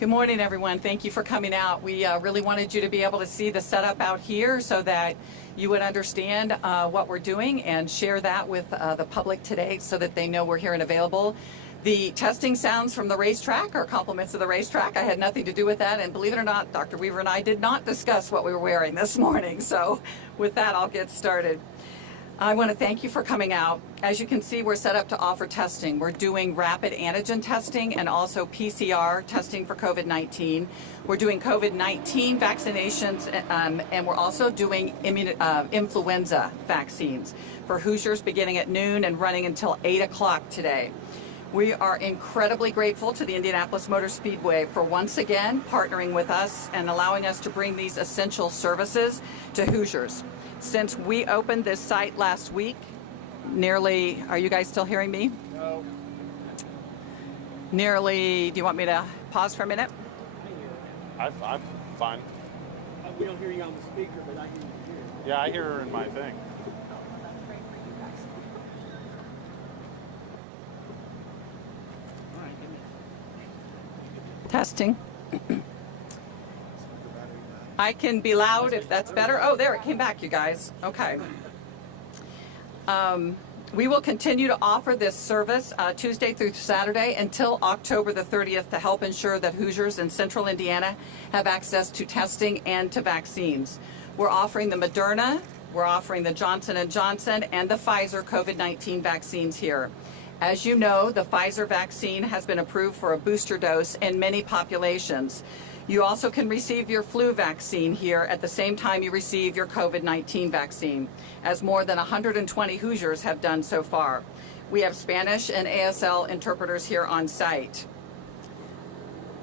Good morning, everyone. Thank you for coming out. We really wanted you to be able to see the setup out here so that you would understand what we're doing and share that with the public today so that they know we're here and available. The testing sounds from the racetrack are compliments of the racetrack. I had nothing to do with that, and believe it or not, Dr. Weaver and I did not discuss what we were wearing this morning. So with that, I'll get started. I want to thank you for coming out. As you can see, we're set up to offer testing. We're doing rapid antigen testing and also PCR testing for COVID-19. We're doing COVID-19 vaccinations, and we're also doing influenza vaccines for Hoosiers beginning at noon and running until 8 o'clock today. We are incredibly grateful to the Indianapolis Motor Speedway for once again partnering with us and allowing us to bring these essential services to Hoosiers. Since we opened this site last week, are you guys still hearing me? No. Do you want me to pause for a minute? I'm fine. We don't hear you on the speaker, but I hear you here. Yeah, I hear her in my thing. All right, give me. Testing. I can be loud if that's better. Oh, there, it came back, you guys. Okay. We will continue to offer this service Tuesday through Saturday until October the 30th to help ensure that Hoosiers in central Indiana have access to testing and to vaccines. We're offering the Moderna, we're offering the Johnson & Johnson, and the Pfizer COVID-19 vaccines here. As you know, the Pfizer vaccine has been approved for a booster dose in many populations. You also can receive your flu vaccine here at the same time you receive your COVID-19 vaccine, as more than 120 Hoosiers have done so far. We have Spanish and ASL interpreters here on site.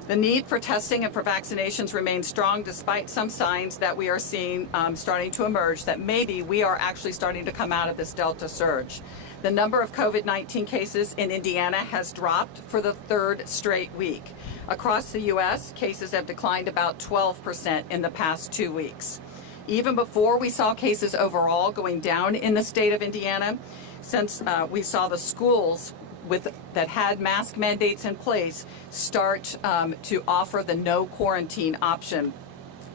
The need for testing and for vaccinations remains strong despite some signs that we are seeing starting to emerge that maybe we are actually starting to come out of this Delta surge. The number of COVID-19 cases in Indiana has dropped for the third straight week. Across the U.S., cases have declined about 12% in the past 2 weeks. Even before we saw cases overall going down in the state of Indiana, since we saw the schools that had mask mandates in place start to offer the no quarantine option.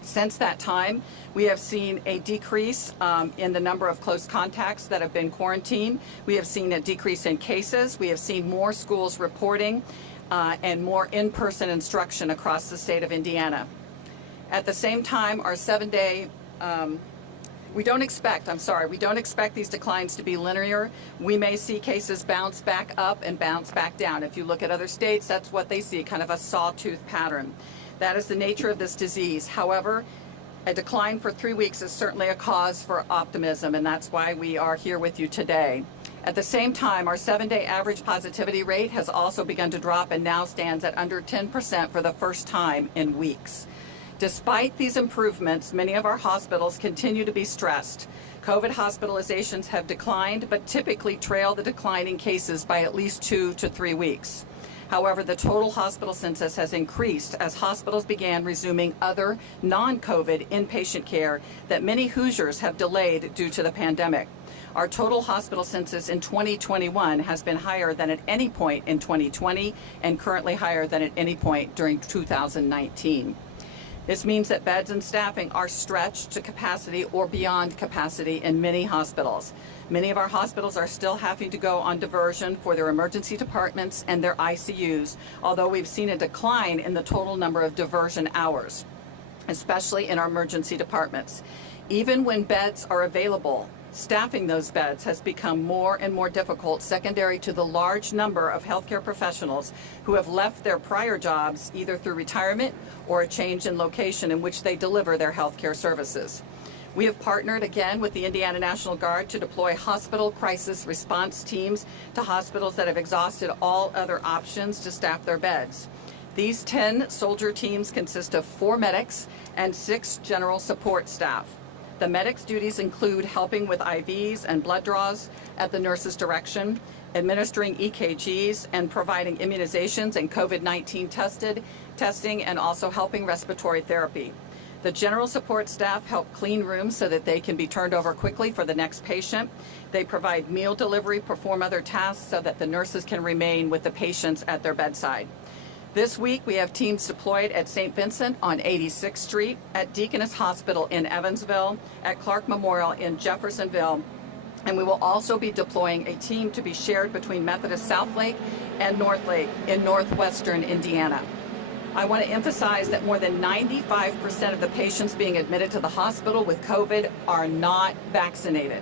Since that time, we have seen a decrease in the number of close contacts that have been quarantined. We have seen a decrease in cases. We have seen more schools reporting and more in-person instruction across the state of Indiana. At the same time, our 7-day, we don't expect these declines to be linear. We may see cases bounce back up and bounce back down. If you look at other states, that's what they see, kind of a sawtooth pattern. That is the nature of this disease. However, a decline for 3 weeks is certainly a cause for optimism, and that's why we are here with you today. At the same time, our 7-day average positivity rate has also begun to drop and now stands at under 10% for the first time in weeks. Despite these improvements, many of our hospitals continue to be stressed. COVID hospitalizations have declined, but typically trail the declining cases by at least 2 to 3 weeks. However, the total hospital census has increased as hospitals began resuming other non-COVID inpatient care that many Hoosiers have delayed due to the pandemic. Our total hospital census in 2021 has been higher than at any point in 2020 and currently higher than at any point during 2019. This means that beds and staffing are stretched to capacity or beyond capacity in many hospitals. Many of our hospitals are still having to go on diversion for their emergency departments and their ICUs, although we've seen a decline in the total number of diversion hours, especially in our emergency departments. Even when beds are available, staffing those beds has become more and more difficult, secondary to the large number of healthcare professionals who have left their prior jobs either through retirement or a change in location in which they deliver their healthcare services. We have partnered again with the Indiana National Guard to deploy hospital crisis response teams to hospitals that have exhausted all other options to staff their beds. These 10 soldier teams consist of 4 medics and 6 general support staff. The medics' duties include helping with IVs and blood draws at the nurse's direction, administering EKGs, and providing immunizations and COVID-19 testing, and also helping respiratory therapy. The general support staff help clean rooms so that they can be turned over quickly for the next patient. They provide meal delivery, perform other tasks so that the nurses can remain with the patients at their bedside. This week, we have teams deployed at St. Vincent on 86th Street, at Deaconess Hospital in Evansville, at Clark Memorial in Jeffersonville, and we will also be deploying a team to be shared between Methodist South Lake and North Lake in northwestern Indiana. I want to emphasize that more than 95% of the patients being admitted to the hospital with COVID are not vaccinated.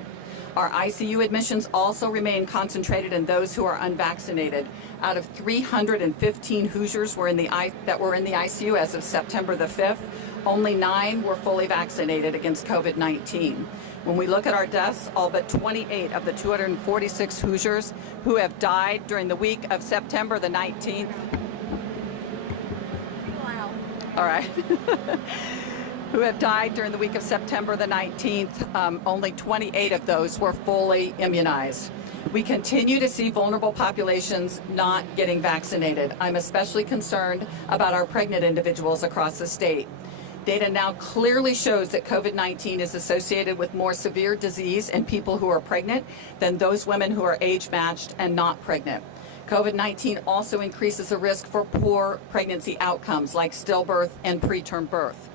Our ICU admissions also remain concentrated in those who are unvaccinated. Out of 315 Hoosiers that were in the ICU as of September the 5th, only 9 were fully vaccinated against COVID-19. When we look at our deaths, all but 28 of the 246 Hoosiers who have died during the week of September the 19th. Wow. All right. Who have died during the week of September the 19th, only 28 of those were fully immunized. We continue to see vulnerable populations not getting vaccinated. I'm especially concerned about our pregnant individuals across the state. Data now clearly shows that COVID-19 is associated with more severe disease in people who are pregnant than those women who are age-matched and not pregnant. COVID-19 also increases the risk for poor pregnancy outcomes like stillbirth and preterm birth.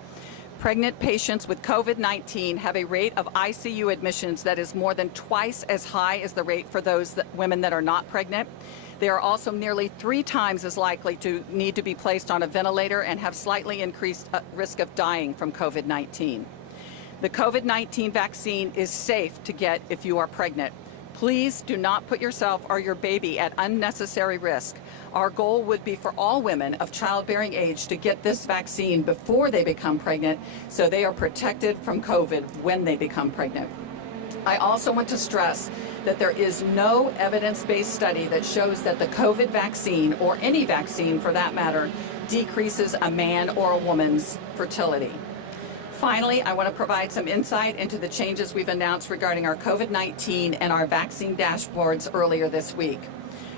Pregnant patients with COVID-19 have a rate of ICU admissions that is more than twice as high as the rate for women that are not pregnant. They are also nearly 3 times as likely to need to be placed on a ventilator and have slightly increased risk of dying from COVID-19. The COVID-19 vaccine is safe to get if you are pregnant. Please do not put yourself or your baby at unnecessary risk. Our goal would be for all women of childbearing age to get this vaccine before they become pregnant so they are protected from COVID when they become pregnant. I also want to stress that there is no evidence-based study that shows that the COVID vaccine, or any vaccine for that matter, decreases a man or a woman's fertility. Finally, I want to provide some insight into the changes we've announced regarding our COVID-19 and our vaccine dashboards earlier this week.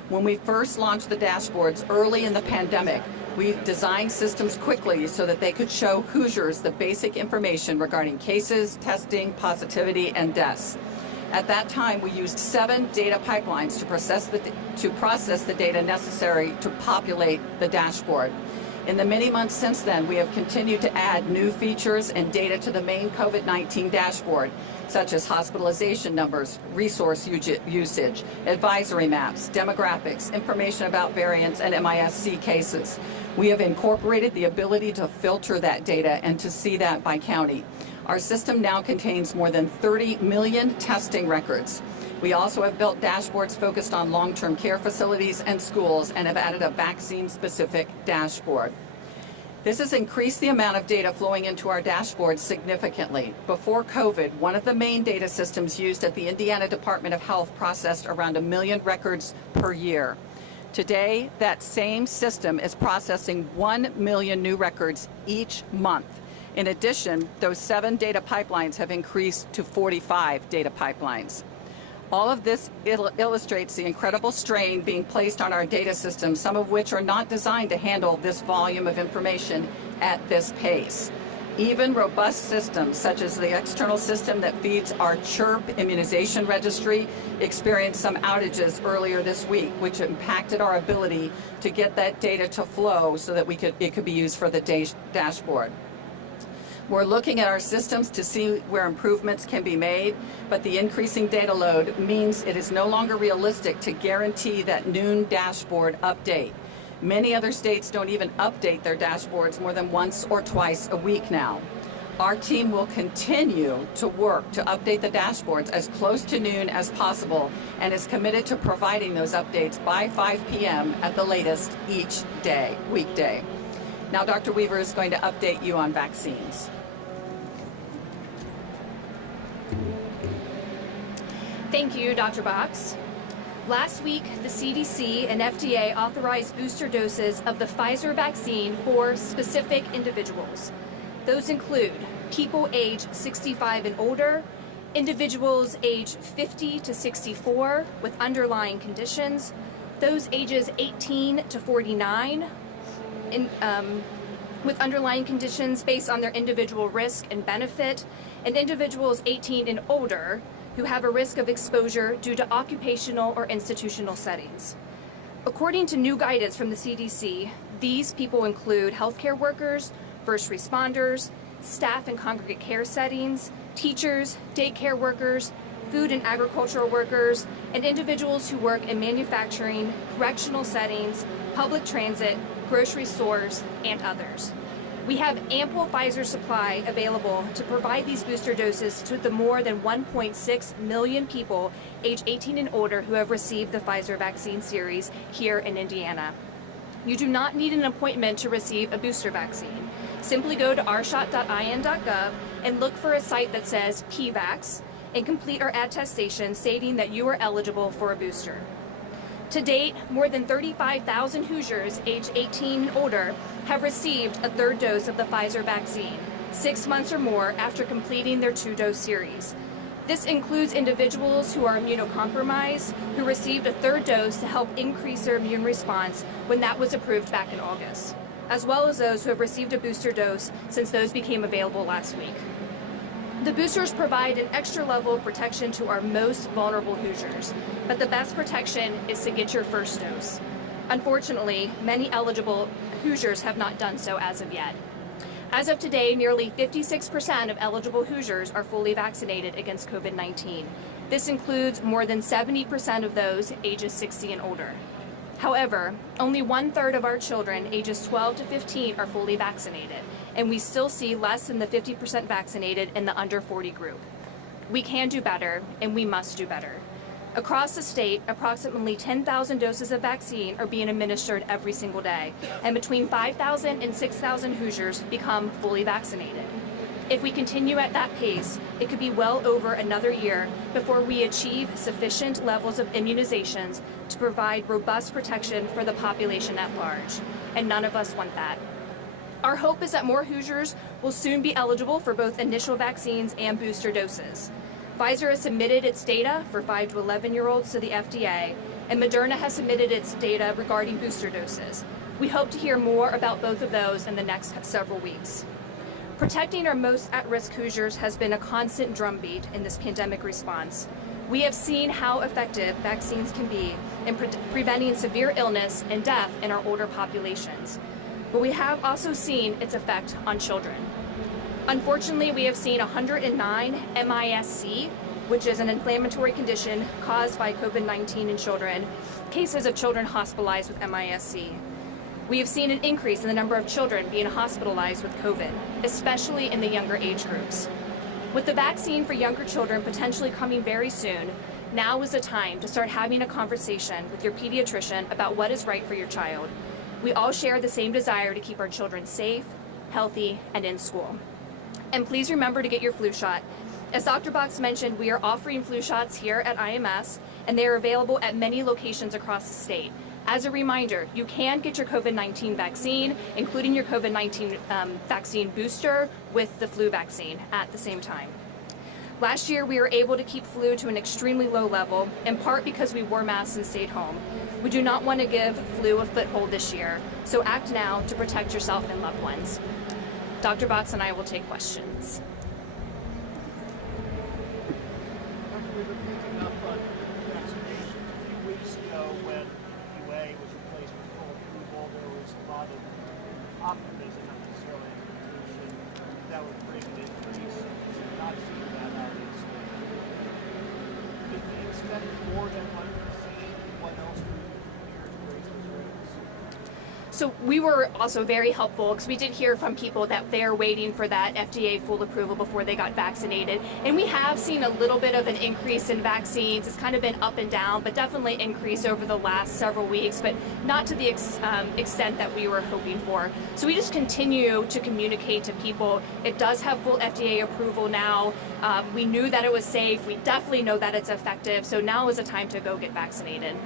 When we first launched the dashboards early in the pandemic, we designed systems quickly so that they could show Hoosiers the basic information regarding cases, testing, positivity, and deaths. At that time, we used 7 data pipelines to process the data necessary to populate the dashboard. In the many months since then, we have continued to add new features and data to the main COVID-19 dashboard, such as hospitalization numbers, resource usage, advisory maps, demographics, information about variants, and MIS-C cases. We have incorporated the ability to filter that data and to see that by county. Our system now contains more than 30 million testing records. We also have built dashboards focused on long-term care facilities and schools and have added a vaccine-specific dashboard. This has increased the amount of data flowing into our dashboard significantly. Before COVID, one of the main data systems used at the Indiana Department of Health processed around 1 million records per year. Today, that same system is processing 1 million new records each month. In addition, those 7 data pipelines have increased to 45 data pipelines. All of this illustrates the incredible strain being placed on our data systems, some of which are not designed to handle this volume of information at this pace. Even robust systems, such as the external system that feeds our CHIRP immunization registry, experienced some outages earlier this week, which impacted our ability to get that data to flow so that it could be used for the dashboard. We're looking at our systems to see where improvements can be made, but the increasing data load means it is no longer realistic to guarantee that noon dashboard update. Many other states don't even update their dashboards more than once or twice a week now. Our team will continue to work to update the dashboards as close to noon as possible and is committed to providing those updates by 5 p.m. at the latest each weekday. Now, Dr. Weaver is going to update you on vaccines. Thank you, Dr. Box. Last week, the CDC and FDA authorized booster doses of the Pfizer vaccine for specific individuals. Those include people age 65 and older, individuals age 50 to 64 with underlying conditions, those ages 18 to 49 with underlying conditions based on their individual risk and benefit, and individuals 18 and older who have a risk of exposure due to occupational or institutional settings. According to new guidance from the CDC, These people include healthcare workers, first responders, staff in congregate care settings, teachers, daycare workers, food and agricultural workers, and individuals who work in manufacturing, correctional settings, public transit, grocery stores, and others. We have ample Pfizer supply available to provide these booster doses to the more than 1.6 million people age 18 and older who have received the Pfizer vaccine series here in Indiana. You do not need an appointment to receive a booster vaccine. Simply go to rshot.in.gov and look for a site that says PVAX and complete our attestation stating that you are eligible for a booster. To date, more than 35,000 Hoosiers aged 18 and older have received a third dose of the Pfizer vaccine, 6 months or more after completing their 2-dose series. This includes individuals who are immunocompromised, who received a third dose to help increase their immune response when that was approved back in August, as well as those who have received a booster dose since those became available last week. The boosters provide an extra level of protection to our most vulnerable Hoosiers, but the best protection is to get your first dose. Unfortunately, many eligible Hoosiers have not done so as of yet. As of today, nearly 56% of eligible Hoosiers are fully vaccinated against COVID-19. This includes more than 70% of those ages 60 and older. However, only 1/3 of our children ages 12 to 15 are fully vaccinated, and we still see less than the 50% vaccinated in the under 40 group. We can do better, and we must do better. Across the state, approximately 10,000 doses of vaccine are being administered every single day, and between 5,000 and 6,000 Hoosiers become fully vaccinated. If we continue at that pace, it could be well over another year before we achieve sufficient levels of immunizations to provide robust protection for the population at large, and none of us want that. Our hope is that more Hoosiers will soon be eligible for both initial vaccines and booster doses. Pfizer has submitted its data for 5 to 11-year-olds to the FDA, and Moderna has submitted its data regarding booster doses. We hope to hear more about both of those in the next several weeks. Protecting our most at-risk Hoosiers has been a constant drumbeat in this pandemic response. We have seen how effective vaccines can be in preventing severe illness and death in our older populations. But we have also seen its effect on children. Unfortunately, we have seen 109 MIS-C, which is an inflammatory condition caused by COVID-19 in children, cases of children hospitalized with MIS-C. We have seen an increase in the number of children being hospitalized with COVID, especially in the younger age groups. With the vaccine for younger children potentially coming very soon, now is the time to start having a conversation with your pediatrician about what is right for your child. We all share the same desire to keep our children safe, healthy, and in school. And please remember to get your flu shot. As Dr. Box mentioned, we are offering flu shots here at IMS, and they are available at many locations across the state. As a reminder, you can get your COVID-19 vaccine, including your COVID-19 vaccine booster, with the flu vaccine at the same time. Last year, we were able to keep flu to an extremely low level, in part because we wore masks and stayed home. We do not want to give flu a foothold this year, so act now to protect yourself and loved ones. Dr. Box and I will take questions. We were picking up on vaccination a few weeks ago when UA was replaced with full approval. There was a lot of optimism, not necessarily expectation, that would bring an increase. We're not seeing that, obviously. Did we expect more than what we've seen? What else would you hear to raise those rates? So we were also very helpful because we did hear from people that they're waiting for that FDA full approval before they got vaccinated. And we have seen a little bit of an increase in vaccines. It's kind of been up and down, but definitely increased over the last several weeks, but not to the extent that we were hoping for. So we just continue to communicate to people. It does have full FDA approval now. We knew that it was safe. We definitely know that it's effective. So now is the time to go get vaccinated.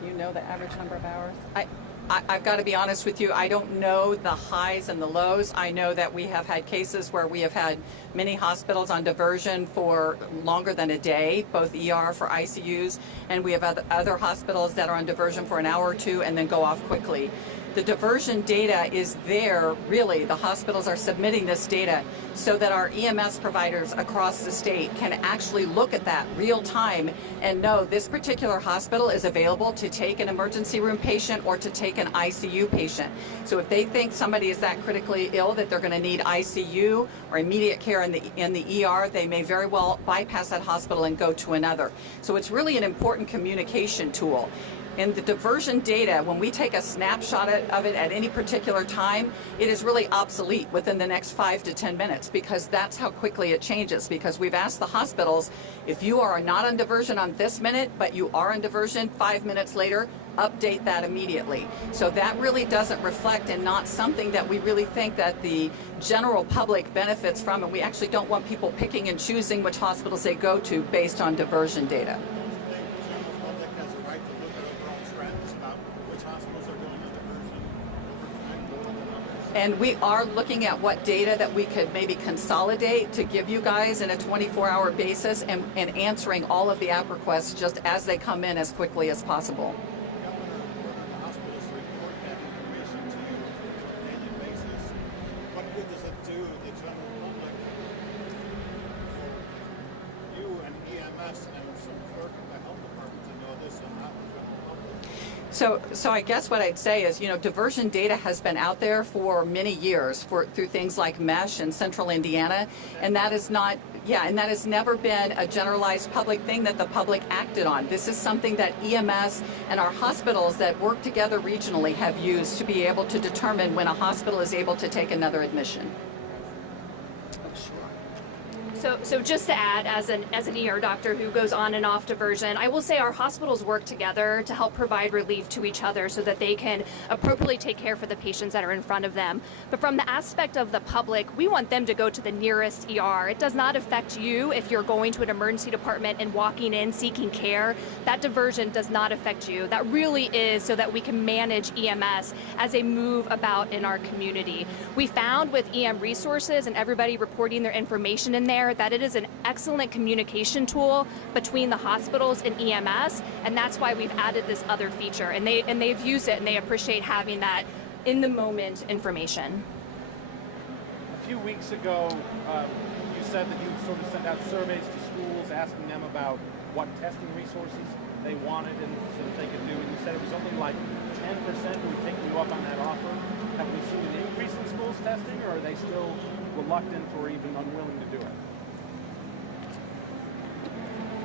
Do you know the average number of hours? I've got to be honest with you, I don't know the highs and the lows. I know that we have had cases where we have had many hospitals on diversion for longer than a day, both ER for ICUs, and we have other hospitals that are on diversion for an hour or two and then go off quickly. The diversion data is there, really. The hospitals are submitting this data so that our EMS providers across the state can actually look at that real time and know this particular hospital is available to take an emergency room patient or to take an ICU patient. So if they think somebody is that critically ill that they're going to need ICU or immediate care in the ER, they may very well bypass that hospital and go to another. So it's really an important communication tool. And the diversion data, when we take a snapshot of it at any particular time, it is really obsolete within the next 5 to 10 minutes because that's how quickly it changes. Because we've asked the hospitals, if you are not on diversion on this minute, but you are on diversion 5 minutes later, update that immediately. So that really doesn't reflect and not something that we really think that the general public benefits from. And we actually don't want people picking and choosing which hospitals they go to based on diversion data. And we are looking at what data that we could maybe consolidate to give you guys in a 24-hour basis and answering all of the app requests just as they come in as quickly as possible. What good does it do the general public for you and EMS and some clerk in the health department to know this and not the general public? So I guess what I'd say is, diversion data has been out there for many years through things like MESH in central Indiana, and that is not, and that has never been a generalized public thing that the public acted on. This is something that EMS and our hospitals that work together regionally have used to be able to determine when a hospital is able to take another admission. So just to add, as an ER doctor who goes on and off diversion, I will say our hospitals work together to help provide relief to each other so that they can appropriately take care for the patients that are in front of them. But from the aspect of the public, we want them to go to the nearest ER. It does not affect you if you're going to an emergency department and walking in seeking care. That diversion does not affect you. That really is so that we can manage EMS as they move about in our community. We found with EM resources and everybody reporting their information in there that it is an excellent communication tool between the hospitals and EMS, and that's why we've added this other feature. And they've used it and they appreciate having that in the moment information. A few weeks ago, you said that you sort of sent out surveys to schools asking them about what testing resources they wanted and so that they could do. And you said it was something like 10% who were taking you up on that offer. Have we seen an increase in schools testing, or are they still reluctant or even unwilling to do it?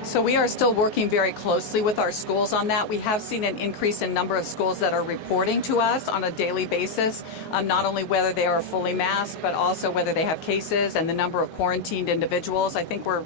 So we are still working very closely with our schools on that. We have seen an increase in number of schools that are reporting to us on a daily basis, not only whether they are fully masked, but also whether they have cases and the number of quarantined individuals. I think we're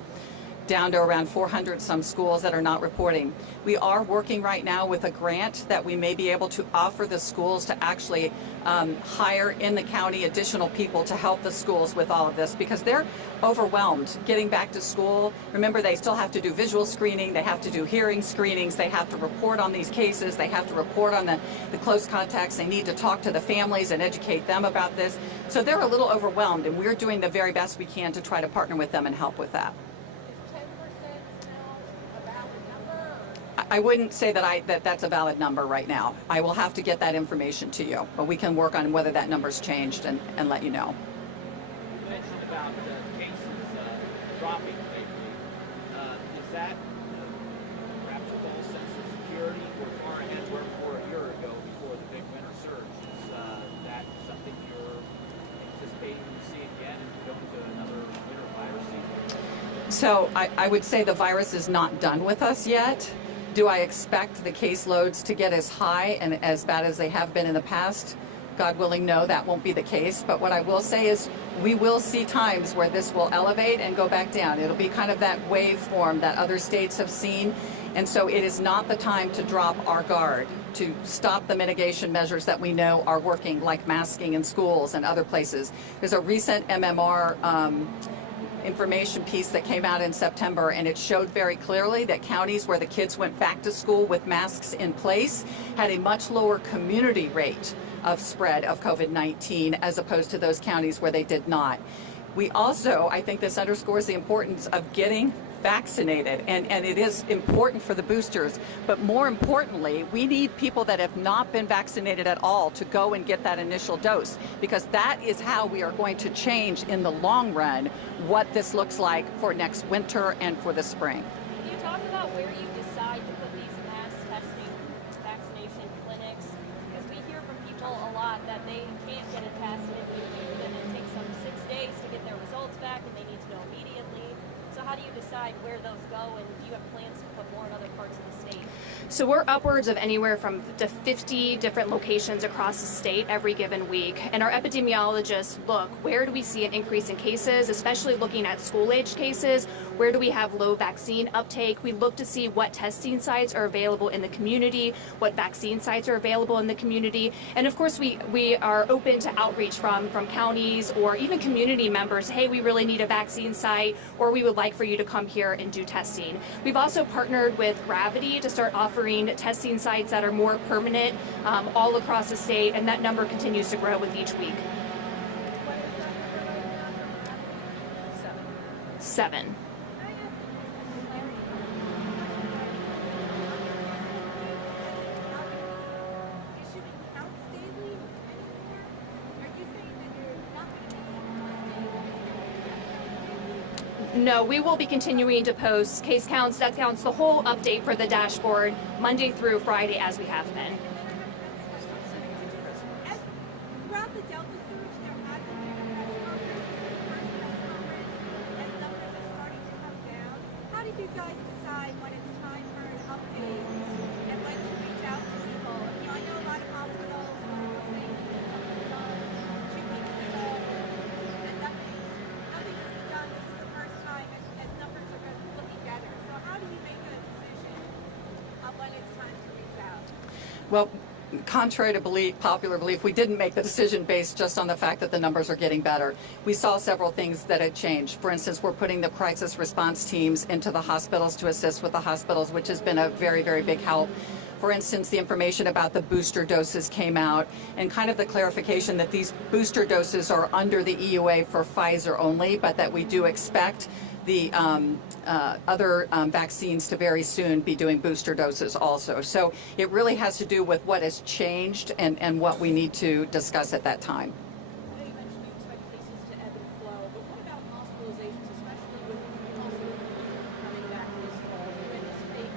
down to around 400 some schools that are not reporting. We are working right now with a grant that we may be able to offer the schools to actually hire in the county additional people to help the schools with all of this because they're overwhelmed getting back to school. Remember, they still have to do visual screening, they have to do hearing screenings, they have to report on these cases, they have to report on the close contacts, they need to talk to the families and educate them about this. So they're a little overwhelmed, and we're doing the very best we can to try to partner with them and help with that. I wouldn't say that that's a valid number right now. I will have to get that information to you, but we can work on whether that number's changed and let you know. You mentioned about cases dropping lately. Is that perhaps with all Census security? We're far ahead where we were a year ago before the big winter surge. Is that something you're anticipating to see again as we go into another winter virus season? So I would say the virus is not done with us yet. Do I expect the caseloads to get as high and as bad as they have been in the past? God willing, no, that won't be the case. But what I will say is we will see times where this will elevate and go back down. It'll be kind of that waveform that other states have seen. And so it is not the time to drop our guard, to stop the mitigation measures that we know are working, like masking in schools and other places. There's a recent MMR information piece that came out in September, and it showed very clearly that counties where the kids went back to school with masks in place had a much lower community rate of spread of COVID-19 as opposed to those counties where they did not. We also, I think this underscores the importance of getting vaccinated, and it is important for the boosters, but more importantly, we need people that have not been vaccinated at all to go and get that initial dose, because that is how we are going to change in the long run what this looks like for next winter and for the spring. Can you talk about where you decide to put these mass testing vaccination clinics? Because we hear from people a lot that they can't get a test and it takes them 6 days to get their results back and they need to know immediately. So how do you decide where those go, and do you have plans to put more in other parts of the state? So we're upwards of anywhere from to 50 different locations across the state every given week. And our epidemiologists look, where do we see an increase in cases, especially looking at school-aged cases? Where do we have low vaccine uptake? We look to see what testing sites are available in the community, what vaccine sites are available in the community. And of course, we are open to outreach from counties or even community members. Hey, we really need a vaccine site, or we would like for you to come here and do testing. We've also partnered with Gravity to start offering testing sites that are more permanent all across the state, and that number continues to grow with each week. Seven. No, we will be continuing to post case counts, death counts, the whole update for the dashboard Monday through Friday as we have been. Throughout the Delta surge, there hasn't been a press conference. This is the first press conference as numbers are starting to come down. How did you guys decide when it's time for an update and when to reach out to people? You know, I know a lot of hospitals are saying that something was done 2 weeks ago and nothing has been done. This is the first time as numbers are looking better. So how do you make a decision on when it's time to reach out? Well, contrary to popular belief, we didn't make the decision based just on the fact that the numbers are getting better. We saw several things that had changed. For instance, we're putting the crisis response teams into the hospitals to assist with the hospitals, which has been a very, very big help. For instance, the information about the booster doses came out, and kind of the clarification that these booster doses are under the EUA for Pfizer only, but that we do expect the other vaccines to very soon be doing booster doses also. So it really has to do with what has changed and what we need to discuss at that time. I know you mentioned you expect cases to ebb and flow, but what about hospitalizations, especially with also coming back this fall? Do you anticipate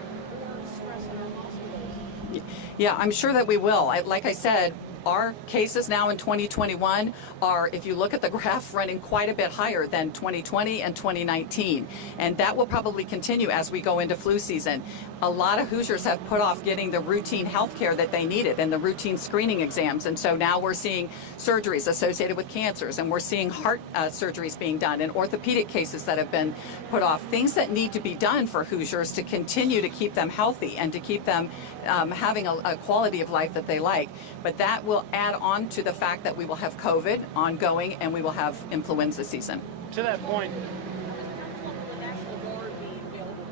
more stress on our hospitals? Yeah, I'm sure that we will. Like I said, our cases now in 2021 are, if you look at the graph, running quite a bit higher than 2020 and 2019. And that will probably continue as we go into flu season. A lot of Hoosiers have put off getting the routine health care that they needed and the routine screening exams. And so now we're seeing surgeries associated with cancers, and we're seeing heart surgeries being done, and orthopedic cases that have been put off. Things that need to be done for Hoosiers to continue to keep them healthy and to keep them having a quality of life that they like. But that will add on to the fact that we will have COVID ongoing and we will have influenza season. To that point, The National Guard being available.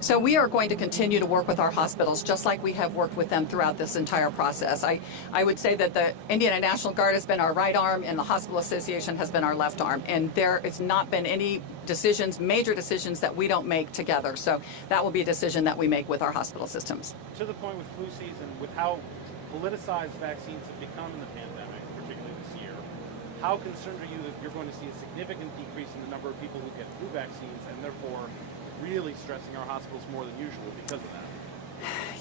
So we are going to continue to work with our hospitals just like we have worked with them throughout this entire process. I would say that the Indiana National Guard has been our right arm and the Hospital Association has been our left arm. And there has not been any decisions, major decisions that we don't make together. So that will be a decision that we make with our hospital systems. to the point with flu season, with how politicized vaccines have become in the pandemic, particularly this year, how concerned are you that you're going to see a significant decrease in the number of people who get flu vaccines and therefore really stressing our hospitals more than usual because of that?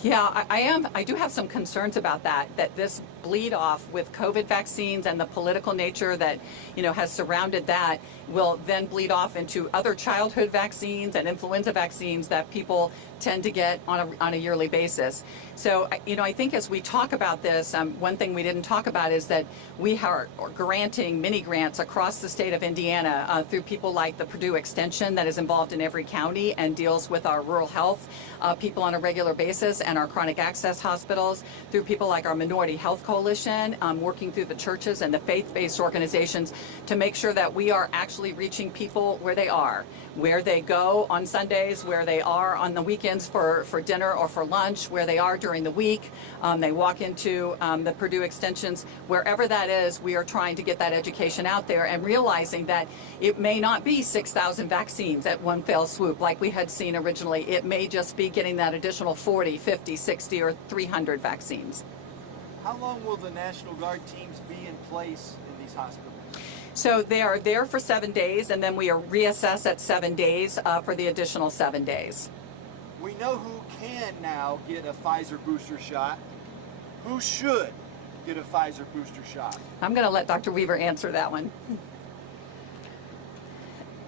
Yeah, I am. I do have some concerns about that this bleed off with COVID vaccines and the political nature that, has surrounded that will then bleed off into other childhood vaccines and influenza vaccines that people tend to get on a yearly basis. So, I think as we talk about this, one thing we didn't talk about is that we are granting mini grants across the state of Indiana through people like the Purdue Extension that is involved in every county and deals with our rural health people on a regular basis, and and our chronic access hospitals, through people like our Minority Health Coalition, working through the churches and the faith-based organizations to make sure that we are actually reaching people where they are, where they go on Sundays, where they are on the weekends for dinner or for lunch, where they are during the week. They walk into the Purdue extensions. Wherever that is, we are trying to get that education out there and realizing that it may not be 6,000 vaccines at one fell swoop like we had seen originally. It may just be getting that additional 40, 50, 60, or 300 vaccines. How long will the National Guard teams be in place in these hospitals? So they are there for 7 days, and then we are reassess at 7 days for the additional 7 days. We know who can now get a Pfizer booster shot. Who should get a Pfizer booster shot? I'm going to let Dr. Weaver answer that one.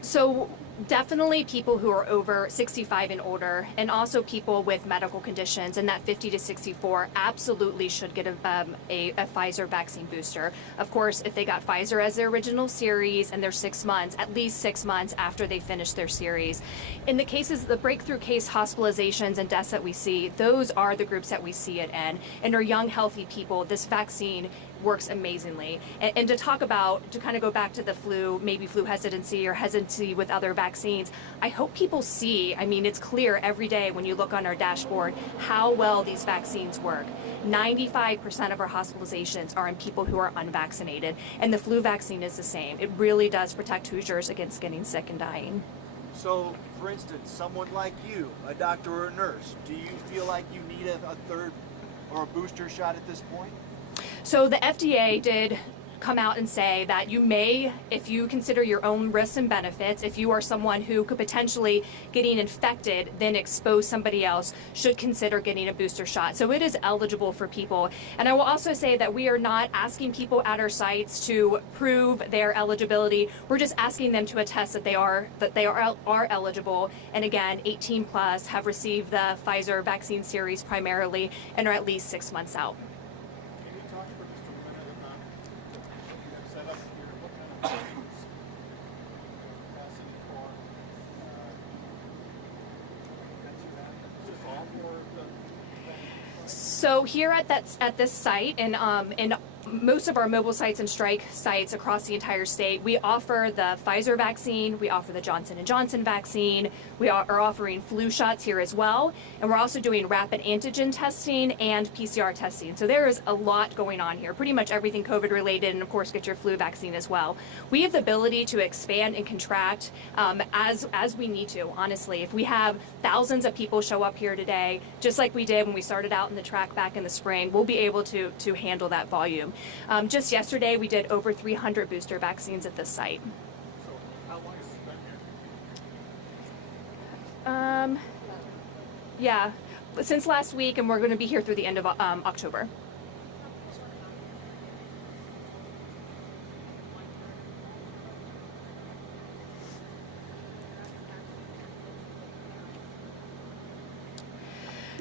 So definitely people who are over 65 and older, and also people with medical conditions in that 50 to 64 absolutely should get a Pfizer vaccine booster. Of course, if they got Pfizer as their original series and they're 6 months, at least 6 months after they finish their series. In the cases, the breakthrough case hospitalizations and deaths that we see, those are the groups that we see it in. And are young, healthy people, this vaccine works amazingly. And to talk about, to kind of go back to the flu, maybe flu hesitancy or hesitancy with other vaccines, I hope people see, I mean, it's clear every day when you look on our dashboard how well these vaccines work. 95% of our hospitalizations are in people who are unvaccinated, and the flu vaccine is the same. It really does protect Hoosiers against getting sick and dying. So, for instance, someone like you, a doctor or a nurse, do you feel like you need a third or a booster shot at this point? So the FDA did come out and say that you may, if you consider your own risks and benefits, if you are someone who could potentially getting infected then expose somebody else, should consider getting a booster shot. So it is eligible for people. And I will also say that we are not asking people at our sites to prove their eligibility. We're just asking them to attest that they are eligible. And again, 18 plus, have received the Pfizer vaccine series primarily, and are at least 6 months out. Can you talk for just a minute about what you have set up here? What kind of capacity for just all for the So here at this site, and in most of our mobile sites and strike sites across the entire state, we offer the Pfizer vaccine, we offer the Johnson & Johnson vaccine, we are offering flu shots here as well, and we're also doing rapid antigen testing and PCR testing. So there is a lot going on here, pretty much everything COVID related, and of course get your flu vaccine as well. We have the ability to expand and contract as we need to, honestly. If we have thousands of people show up here today, just like we did when we started out in the track back in the spring, we'll be able to handle that volume. Just yesterday, we did over 300 booster vaccines at this site. So how long has it been here? Yeah, since last week, and we're going to be here through the end of October.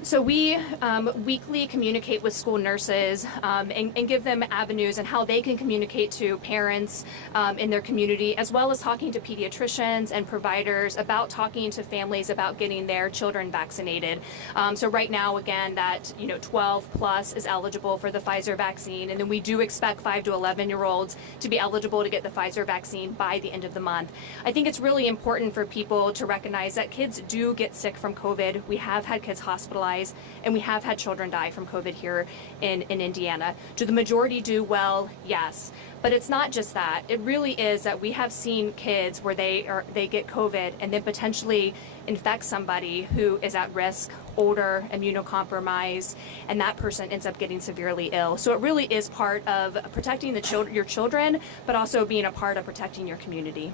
So we weekly communicate with school nurses and give them avenues and how they can communicate to parents in their community, as well as talking to pediatricians and providers about talking to families about getting their children vaccinated. So right now, again, that 12 plus is eligible for the Pfizer vaccine, and then we do expect 5 to 11-year-olds to be eligible to get the Pfizer vaccine by the end of the month. I think it's really important for people to recognize that kids do get sick from COVID. We have had kids hospitalized, and we have had children die from COVID here in Indiana. Do the majority do well? Yes. But it's not just that. It really is that we have seen kids where they get COVID and then potentially infect somebody who is at risk, older, immunocompromised, and that person ends up getting severely ill. So it really is part of protecting your children, but also being a part of protecting your community.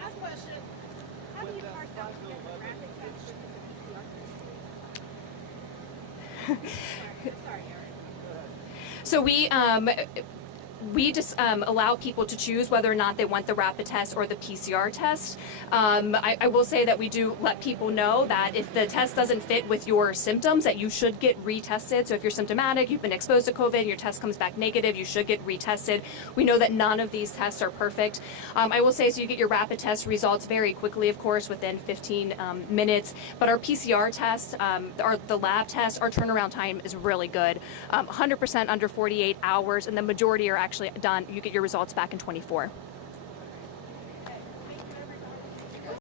Last question. How do you parse out the rapid test versus the PCR? Sorry, Erin. So we, we just allow people to choose whether or not they want the rapid test or the PCR test. I will say that we do let people know that if the test doesn't fit with your symptoms, that you should get retested. So if you're symptomatic, you've been exposed to COVID, your test comes back negative, you should get retested. We know that none of these tests are perfect. I will say, so you get your rapid test results very quickly, of course, within 15 minutes. But our PCR test, the lab test, our turnaround time is really good. 100% under 48 hours, and the majority are actually done. You get your results back in 24.